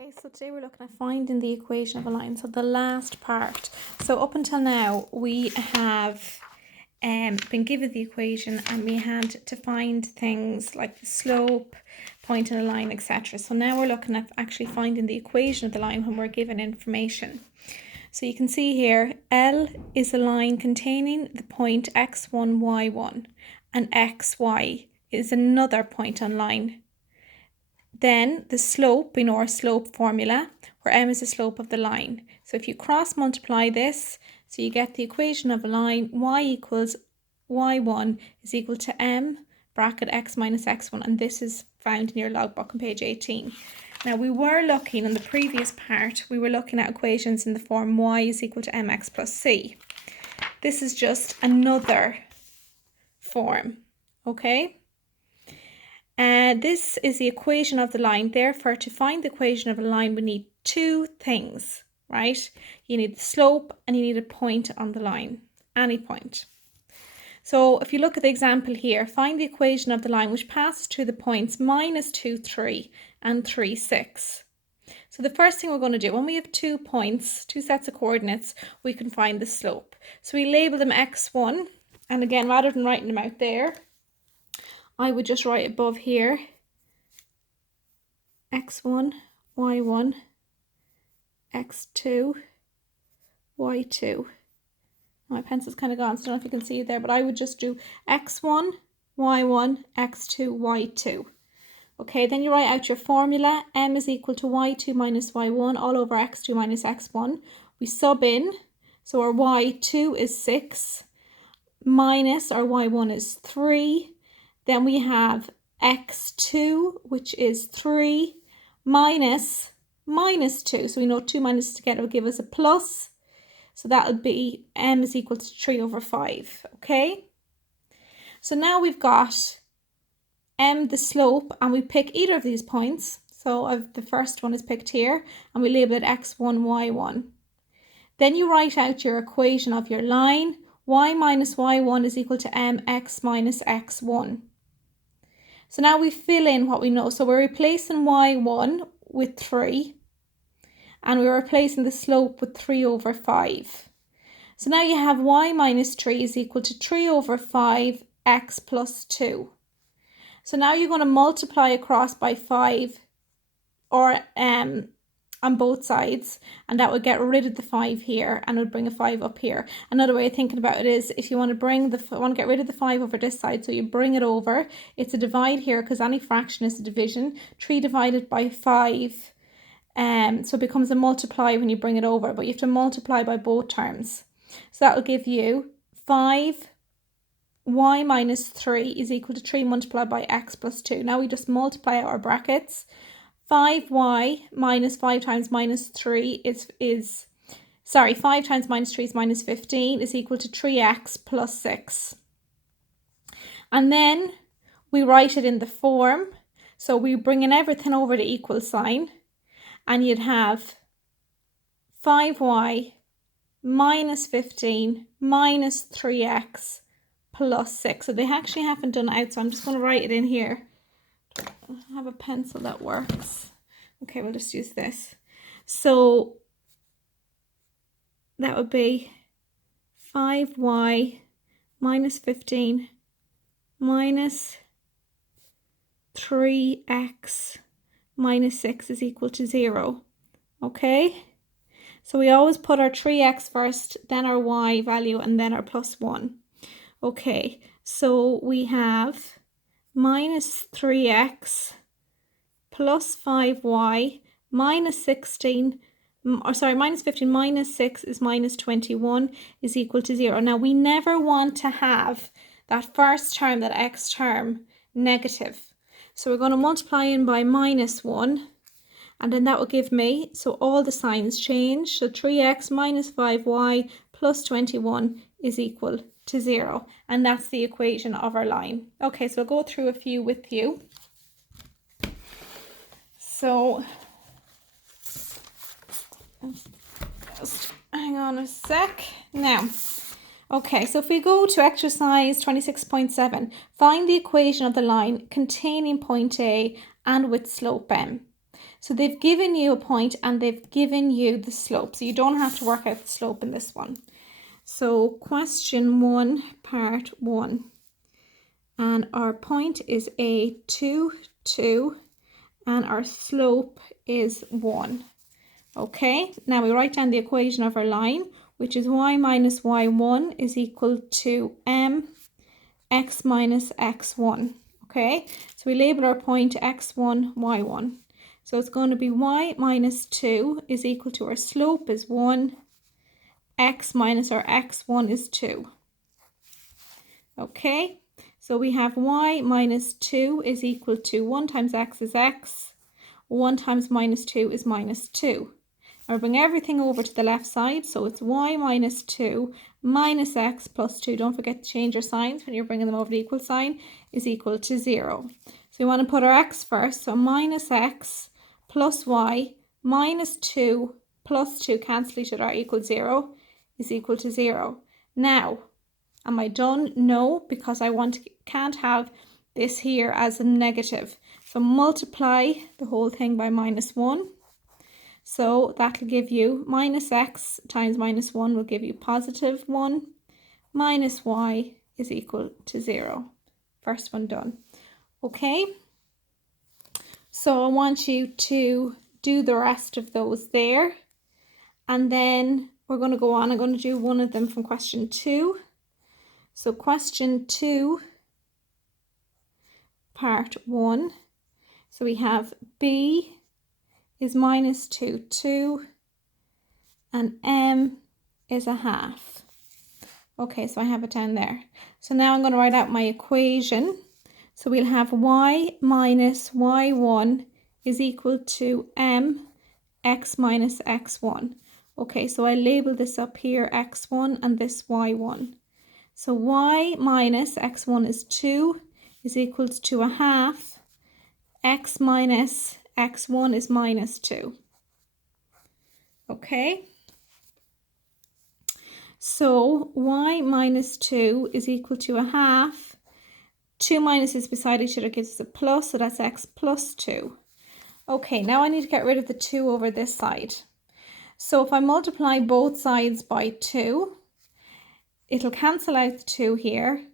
Okay, so today we're looking at finding the equation of a line, so the last part. So up until now we have been given the equation and we had to find things like the slope, point in a line, etc. So now we're looking at actually finding the equation of the line when we're given information. So you can see here, L is a line containing the point x1, y1, and xy is another point on line. Then the slope, we know our slope formula, where m is the slope of the line. So if you cross multiply this, so you get the equation of a line, y equals y1 is equal to m bracket x minus x1, and this is found in your logbook on page 18. Now we were looking in the previous part, we were looking at equations in the form y is equal to mx plus c. This is just another form, okay? This is the equation of the line. Therefore, to find the equation of a line, we need two things, right? You need the slope and you need a point on the line, any point. So if you look at the example here, find the equation of the line which passes through the points minus 2, 3 and 3, 6. So the first thing we're going to do, when we have 2 points, 2 sets of coordinates, we can find the slope. So we label them x1, and again, rather than writing them out there, I would just write above here x1, y1, x2, y2. My pencil's kind of gone, so I don't know if you can see it there, but I would just do x1, y1, x2, y2. Okay, then you write out your formula. M is equal to y2 minus y1 all over x2 minus x1. We sub in, so our y2 is 6, minus our y1 is 3. Then we have x2, which is 3, minus 2. So we know 2 minus together will give us a plus. So that would be m is equal to 3 over 5, okay? So now we've got m, the slope, and we pick either of these points. So the first one is picked here, and we label it x1, y1. Then you write out your equation of your line. Y minus y1 is equal to mx minus x1. So now we fill in what we know. So we're replacing y1 with 3. And we're replacing the slope with 3 over 5. So now you have y minus 3 is equal to 3 over 5 x plus 2. So now you're going to multiply across by 5 or on both sides, and that would get rid of the 5 here and would bring a 5 up here. Another way of thinking about it is if you want to get rid of the 5 over this side, so you bring it over, it's a divide here because any fraction is a division. 3 divided by 5, so it becomes a multiply when you bring it over, but you have to multiply by both terms. So that will give you 5 y minus 3 is equal to 3 multiplied by x plus 2. Now we just multiply out our brackets. 5y minus 5 times minus 3 5 times minus 3 is minus 15 is equal to 3x plus 6. And then we write it in the form. So we bring in everything over the equal sign, and you'd have 5y minus 15 minus 3x plus 6. So they actually haven't done it out, so I'm just going to write it in here. I have a pencil that works. Okay, we'll just use this. So that would be 5y minus 15 minus 3x minus 6 is equal to 0. Okay? So we always put our 3x first, then our y value, and then our plus 1. Okay, so we have minus 3x plus 5y minus 15 minus 6 is minus 21 is equal to 0. Now we never want to have that first term, that x term, negative. So we're going to multiply in by minus 1, and then that will give me, so all the signs change. So 3x minus 5y plus 21 is equal to 0. And that's the equation of our line. Okay, so I'll go through a few with you. So just hang on a sec. Now, okay, so if we go to exercise 26.7, find the equation of the line containing point A and with slope m. So they've given you a point and they've given you the slope. So you don't have to work out the slope in this one. So question 1, part 1. And our point is A2, 2, and our slope is 1. Okay, now we write down the equation of our line, which is y minus y1 is equal to x minus x1. Okay, so we label our point x1, y1. So it's going to be y minus 2 is equal to our slope is 1, x minus our x1 is 2. Okay, so we have y minus 2 is equal to 1 times x is x, 1 times minus 2 is minus 2. I'll bring everything over to the left side, so it's y minus 2 minus x plus 2. Don't forget to change your signs when you're bringing them over the equal sign, is equal to 0. So we want to put our x first, so minus x plus y minus 2 plus 2 cancel each other equals 0 is equal to 0. Now, am I done? No, because can't have this here as a negative. So multiply the whole thing by minus 1. So that'll give you minus x times minus 1 will give you positive 1 minus y is equal to 0. First one done. Okay, so I want you to do the rest of those there. And then we're going to go on. I'm going to do one of them from question 2. So question 2, part 1. So we have b is minus 2, 2, and m is a half. Okay, so I have it down there. So now I'm going to write out my equation. So we'll have y minus y1 is equal to m x minus x1. Okay, so I label this up here x1 and this y1. So y minus x1 is 2 is equals to a half. X minus x1 is minus 2. Okay, so y minus 2 is equal to a half. 2 minuses beside each other gives us a plus, so that's x plus 2. Okay, now I need to get rid of the 2 over this side. So if I multiply both sides by 2, it'll cancel out the 2 here,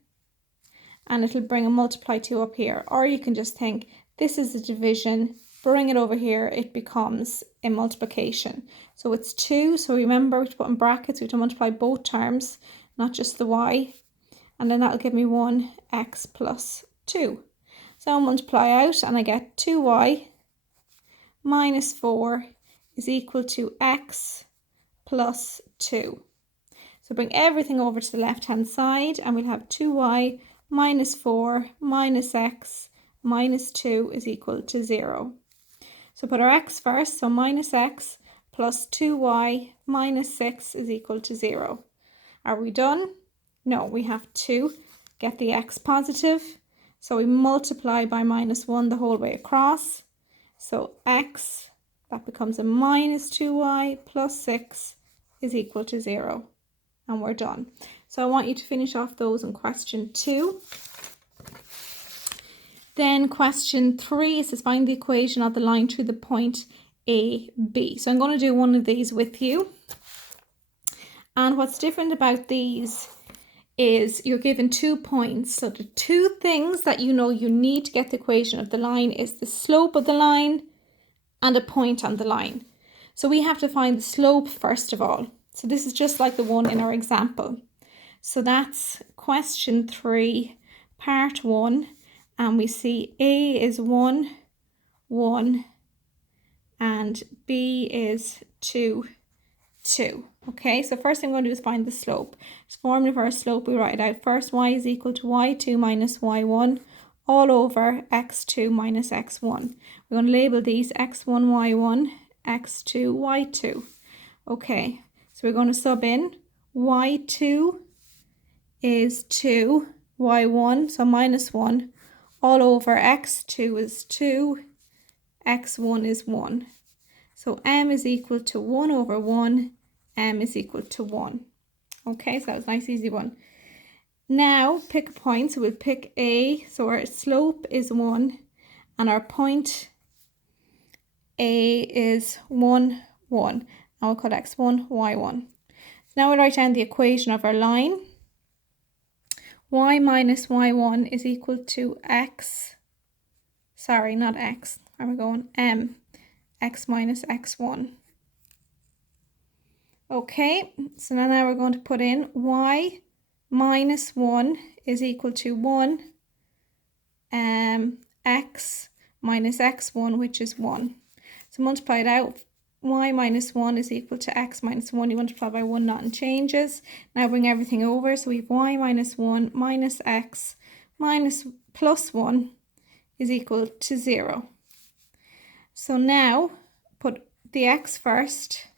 and it'll bring a multiply 2 up here. Or you can just think this is a division, bring it over here, it becomes a multiplication. So it's 2, so remember to put in brackets, we have to multiply both terms, not just the y. And then that'll give me 1x plus 2. So I'll multiply out and I get 2y minus 4 is equal to x plus 2. So bring everything over to the left hand side and we'll have 2y minus 4 minus x minus 2 is equal to 0. So put our x first, so minus x plus 2y minus 6 is equal to 0. Are we done? No, we have to get the x positive. So we multiply by minus 1 the whole way across. So x, that becomes a minus 2y plus 6 is equal to 0. And we're done. So I want you to finish off those in question 2. Then question 3 is to find the equation of the line through the point A, B. So I'm going to do one of these with you. And what's different about these is you're given 2 points. So the 2 things that you know you need to get the equation of the line is the slope of the line and a point on the line. So we have to find the slope first of all. So this is just like the one in our example. So that's question 3, part 1. And we see A is 1, 1, and B is 2, 2. Okay, so first thing I'm going to do is find the slope. So formula for our slope, we write it out first. Y is equal to y2 minus y1 all over x2 minus x1. We're going to label these x1, y1, x2, y2. Okay, so we're going to sub in y2 is 2, y1, so minus 1, all over x2 is 2, x1 is 1. So m is equal to 1 over 1, m is equal to 1. Okay, so that was a nice easy one. Now pick a point, so we'll pick A, so our slope is 1 and our point A is 1, 1. And we'll call x1, y1. Now we'll write down the equation of our line. Y minus y1 is equal to x, sorry, not x, where are we going? X minus x1. Okay, so now we're going to put in y minus 1 is equal to 1, x minus x1, which is 1. So multiply it out. Y minus 1 is equal to x minus 1. You multiply by 1, nothing changes. Now bring everything over. So we have y minus 1 minus x minus plus 1 is equal to 0. So now put the x first.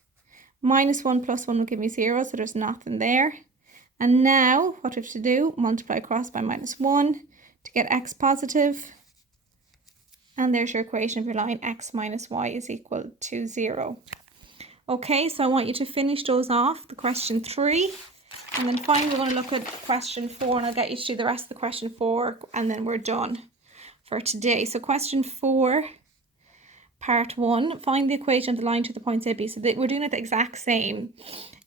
Minus 1 plus 1 will give me 0, so there's nothing there. And now what we have to do, multiply across by minus 1 to get x positive. And there's your equation of your line, x minus y is equal to 0. Okay, so I want you to finish those off, the question 3. And then finally we're going to look at question 4, and I'll get you to do the rest of the question 4, and then we're done for today. So question 4, part 1, find the equation of the line to the points A, B. So we're doing it the exact same.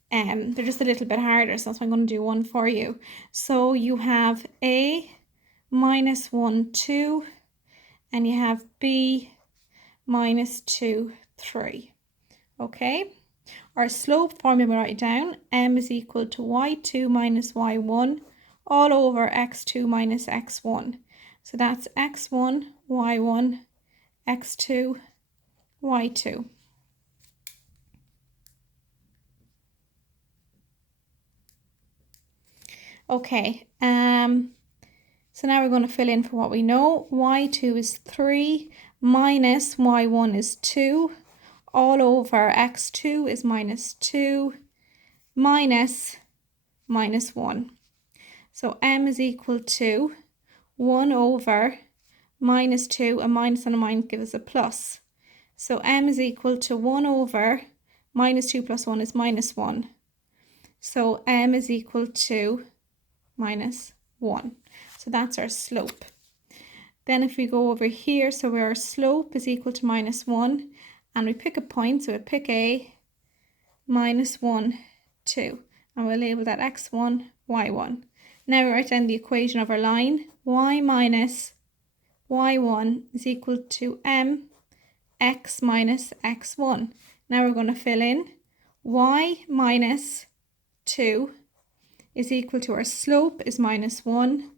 They're just a little bit harder, so that's why I'm going to do one for you. So you have A minus 1, 2. And you have B minus 2, 3. Okay, our slope formula, we write it down. M is equal to y2 minus y1 all over x2 minus x1. So that's x1, y1, x2, y2. Okay, so now we're going to fill in for what we know. Y2 is 3 minus y1 is 2 all over x2 is minus 2 minus 1. So m is equal to 1 over minus 2, a minus and a minus gives us a plus. So m is equal to 1 over minus 2 plus 1 is minus 1. So m is equal to minus 1. So that's our slope. Then if we go over here, so our slope is equal to minus 1, and we pick a point, so we pick A, minus 1, 2, and we'll label that x1, y1. Now we write down the equation of our line. Y minus y1 is equal to m x minus x1. Now we're going to fill in. Y minus 2 is equal to our slope is minus 1,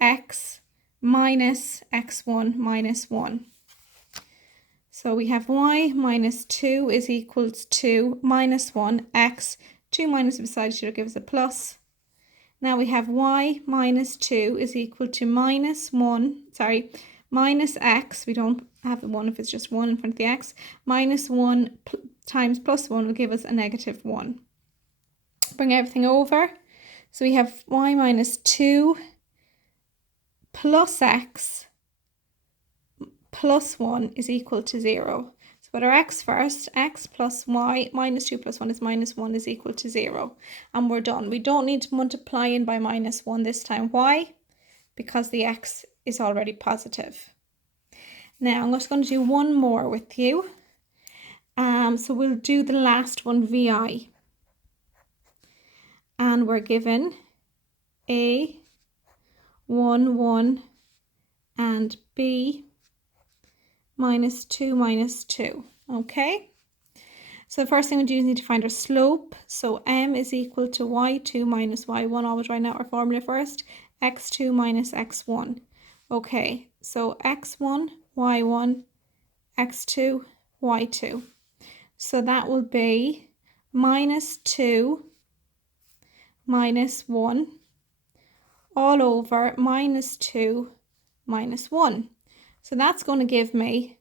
x minus x1 minus 1. So we have y minus 2 is equal to minus 1, x, 2 minus beside each other gives a plus. Now we have y minus 2 is equal to minus x, we don't have the 1 if it's just 1 in front of the x, minus 1 times plus 1 will give us a negative 1. Bring everything over. So we have y minus 2 plus x plus 1 is equal to 0. So put our x first, x plus y minus 2 plus 1 is minus 1 is equal to 0. And we're done. We don't need to multiply in by minus 1 this time. Why? Because the x is already positive. Now I'm just going to do one more with you. So we'll do the last one, VI. And we're given A, 1, 1, and B, minus 2, minus 2. Okay? So the first thing we do is need to find our slope. So m is equal to y2 minus y1. Always write out our formula first. x2 minus x1. Okay, so x1, y1, x2, y2. So that will be minus 2 minus 1 all over minus 2 minus 1. So that's going to give me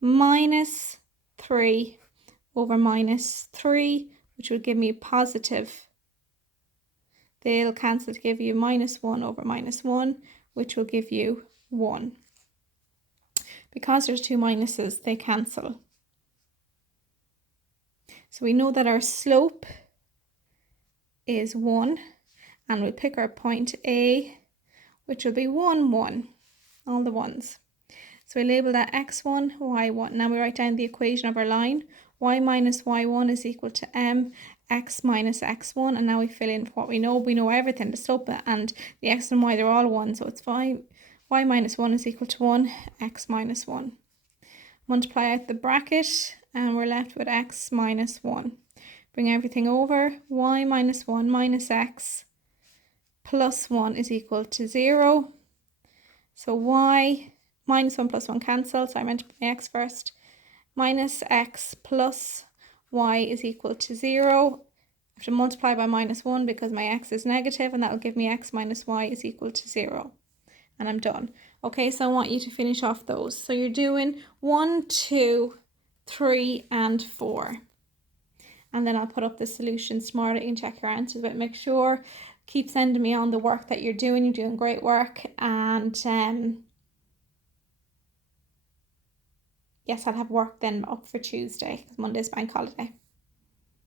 minus 3 over minus 3, which will give me positive. They'll cancel to give you minus 1 over minus 1, which will give you 1. Because there's two minuses, they cancel. So we know that our slope is 1, and we'll pick our point A, which will be 1, 1, all the ones. So we label that x1, y1. Now we write down the equation of our line. Y minus y1 is equal to m x minus x1. And now we fill in what we know. We know everything, the slope and the x and y, they're all 1. So it's y minus 1 is equal to 1, x minus 1. Multiply out the bracket and we're left with x minus 1. Bring everything over. Y minus 1 minus x plus 1 is equal to 0. So y minus 1 plus 1 cancel. So I meant to put my x first. Minus x plus y is equal to 0. I have to multiply by minus 1 because my x is negative, and that will give me x minus y is equal to 0. And I'm done. Okay, so I want you to finish off those. So you're doing 1, 2, 3, and 4. And then I'll put up the solutions tomorrow that you can check your answers. But make sure, keep sending me on the work that you're doing. You're doing great work. And yes, I'll have work then up for Tuesday because Monday's bank holiday.